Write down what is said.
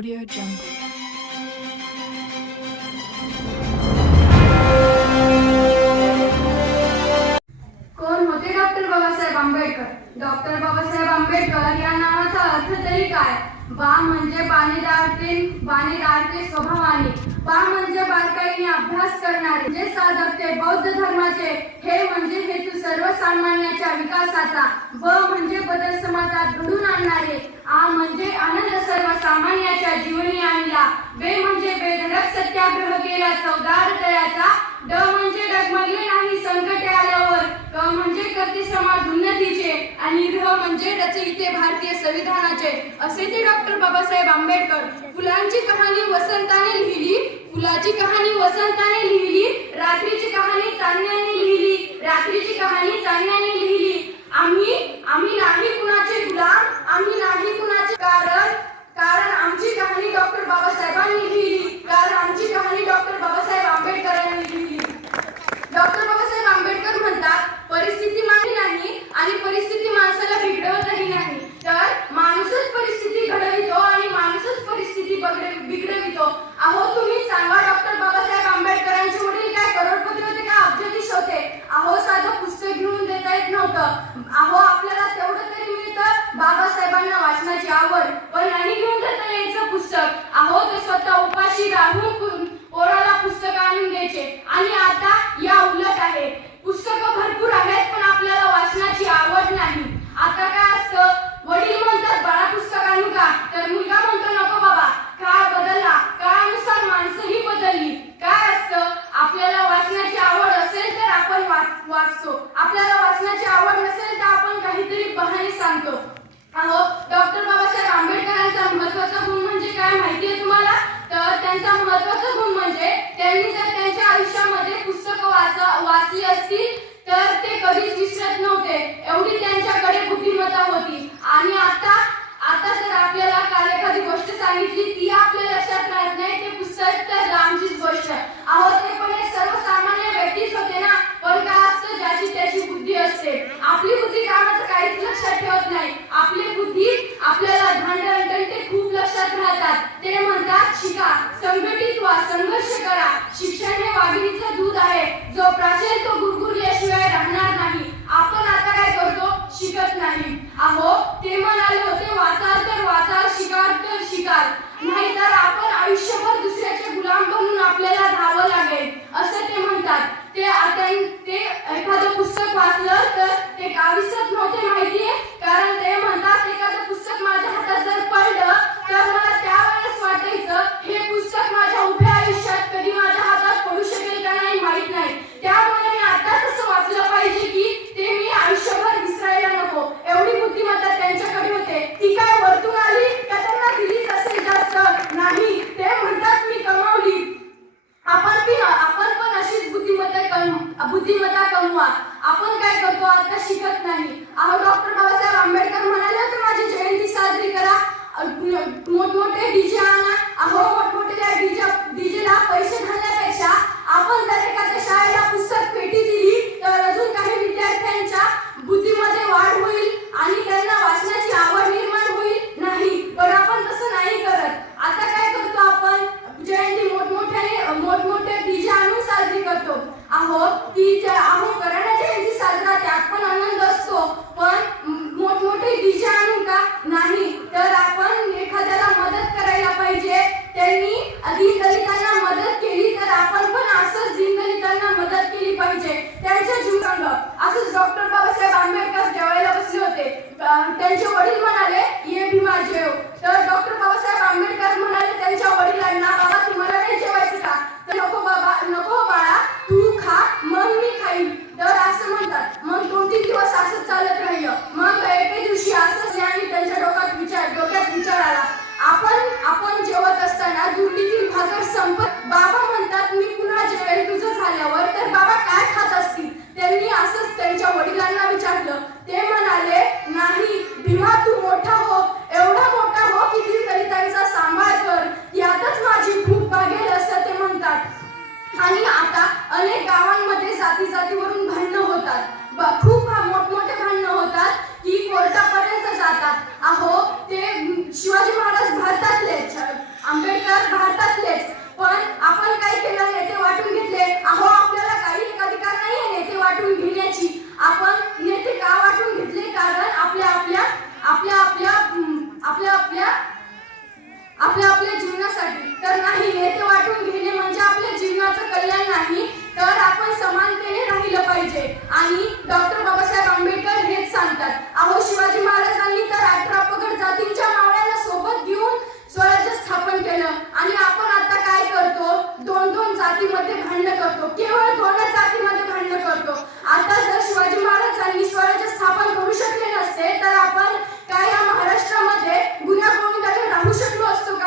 Audio Jungle. कोण होते doctor Babasaheb Ambedkar? Doctor Babasaheb Ambedkar या नावाचा अर्थ तरी काय? बा म्हणजे बाणेदारते बाणेदारते स्वभावाने. बा म्हणजे बारकाईने अभ्यास करणारे. जे साधकते बौद्ध धर्माचे हे म्हणजे हेतू सर्वसामान्याच्या विकासाचा. ब म्हणजे बदल समाजात घडून आणणारे. आ म्हणजे आनंद सर्वसामान्याच्या जीवनी आणला. बे म्हणजे बेधडक सत्याग्रह केला. चौदार तयाचा ड म्हणजे डगमगले नाही संकटे आल्यावर. क म्हणजे करते समाज उन्नतीचे. आणि र म्हणजे रचयिते भारतीय संविधानाचे. असे ते डॉक्टर बाबासाहेब आंबेडकर. फुलांची कहाणी वसंताने लिहिली. फुलाची कहाणी वसंताने लिहिली. रात्रीची कहाणी चांदण्याने लिहिली. रात्रीची कहाणी चांदण्याने लिहिली आम्ही आम्ही नाही कुणाचे गुलाम आम्ही नाही कुणाचे कारण कारण आमची कहाणी डॉक्टर बाबासाहेबांनी लिहिली कारण आमची कहाणी डॉक्टर बाबासाहेब आंबेडकरांनी लिहिली डॉक्टर बाबासाहेब आंबेडकर म्हणतात परिस्थिती मानली नाही आणि महत्त्वाचा गुण म्हणजे त्यांनी जर ते म्हणाले होते वाचाल तर वाचाल शिकार तर शिकार. नाहीतर आपण आयुष्यभर दुसऱ्याचे गुलाम बनून आपल्याला राहावं लागेल. असं ते म्हणतात. ते आता ते जातीमध्ये भांडण करतो. केवळ कोणा जातीमध्ये भांडण करतो. आता जर शिवाजी महाराजांनी स्वराज्य स्थापन करू शकले नसते तर आपण काय या महाराष्ट्रामध्ये गुन्हा करून राहू शकलो असतो?